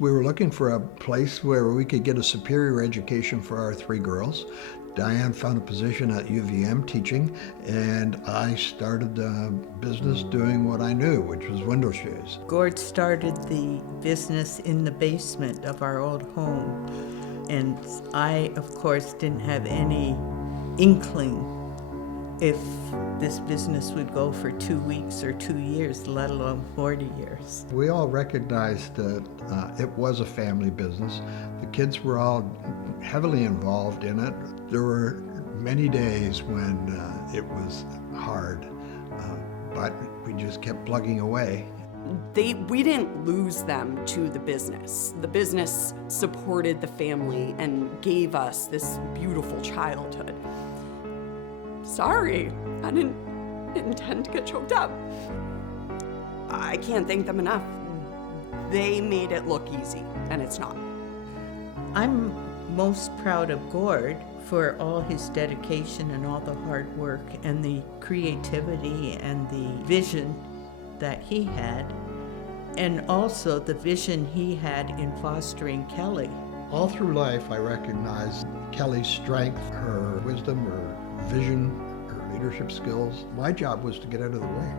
We were looking for a place where we could get a superior education for our 3 girls. Diane found a position at UVM teaching, and I started a business doing what I knew, which was window shades. Gord started the business in the basement of our old home, and I, of course, didn't have any inkling if this business would go for 2 weeks or 2 years, let alone 40 years. We all recognized that it was a family business. The kids were all heavily involved in it. There were many days when it was hard, but we just kept plugging away. We didn't lose them to the business. The business supported the family and gave us this beautiful childhood. Sorry, I didn't intend to get choked up. I can't thank them enough. They made it look easy, and it's not. I'm most proud of Gord for all his dedication and all the hard work and the creativity and the vision that he had, and also the vision he had in fostering Kelly. All through life, I recognized Kelly's strength, her wisdom, her vision, her leadership skills. My job was to get out of the way.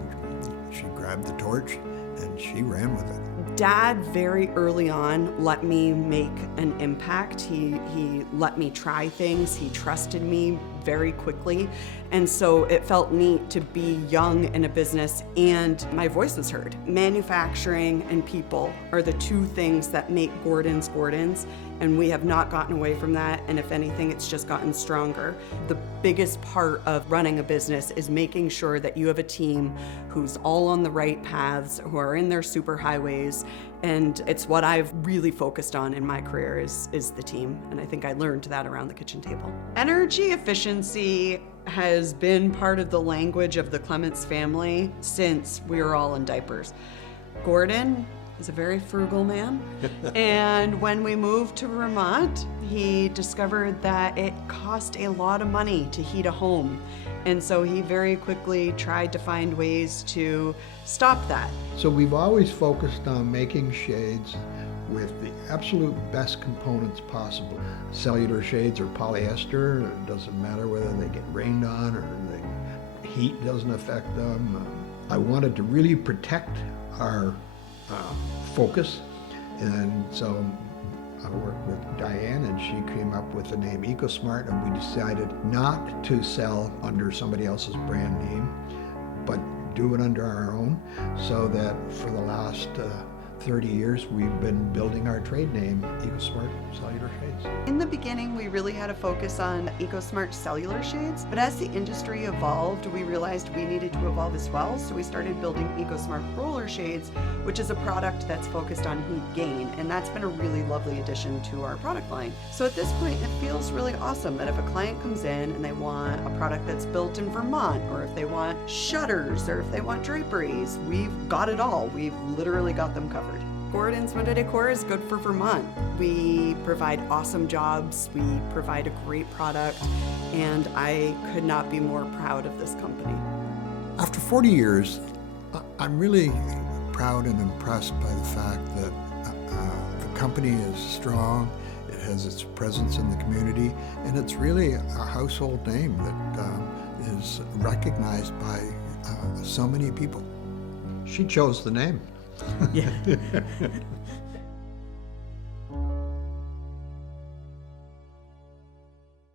She grabbed the torch and she ran with it. Dad very early on let me make an impact. He let me try things. He trusted me very quickly. And so it felt neat to be young in a business and my voice was heard. Manufacturing and people are the 2 things that make Gordon's, and we have not gotten away from that. And if anything, it's just gotten stronger. The biggest part of running a business is making sure that you have a team who's all on the right paths, who are in their superhighways. And it's what I've really focused on in my career is the team. And I think I learned that around the kitchen table. Energy efficiency has been part of the language of the Clements family since we were all in diapers. Gordon is a very frugal man. And when we moved to Vermont, he discovered that it cost a lot of money to heat a home. And so he very quickly tried to find ways to stop that. So we've always focused on making shades with the absolute best components possible. Cellular shades or polyester, it doesn't matter whether they get rained on or the heat doesn't affect them. I wanted to really protect our focus, and so I worked with Diane and she came up with the name EcoSmart, and we decided not to sell under somebody else's brand name, but do it under our own, so that for the last 30 years we've been building our trade name, EcoSmart Cellular Shades. In the beginning, we really had a focus on EcoSmart cellular shades, but as the industry evolved, we realized we needed to evolve as well, so we started building EcoSmart roller shades, which is a product that's focused on heat gain, and that's been a really lovely addition to our product line. So at this point, it feels really awesome that if a client comes in and they want a product that's built in Vermont, or if they want shutters, or if they want draperies, we've got it all. We've literally got them covered. Gordon's Window Decor is good for Vermont. We provide awesome jobs, we provide a great product, and I could not be more proud of this company. After 40 years, I'm really proud and impressed by the fact that the company is strong, it has its presence in the community, and it's really a household name that is recognized by so many people. She chose the name. Yeah.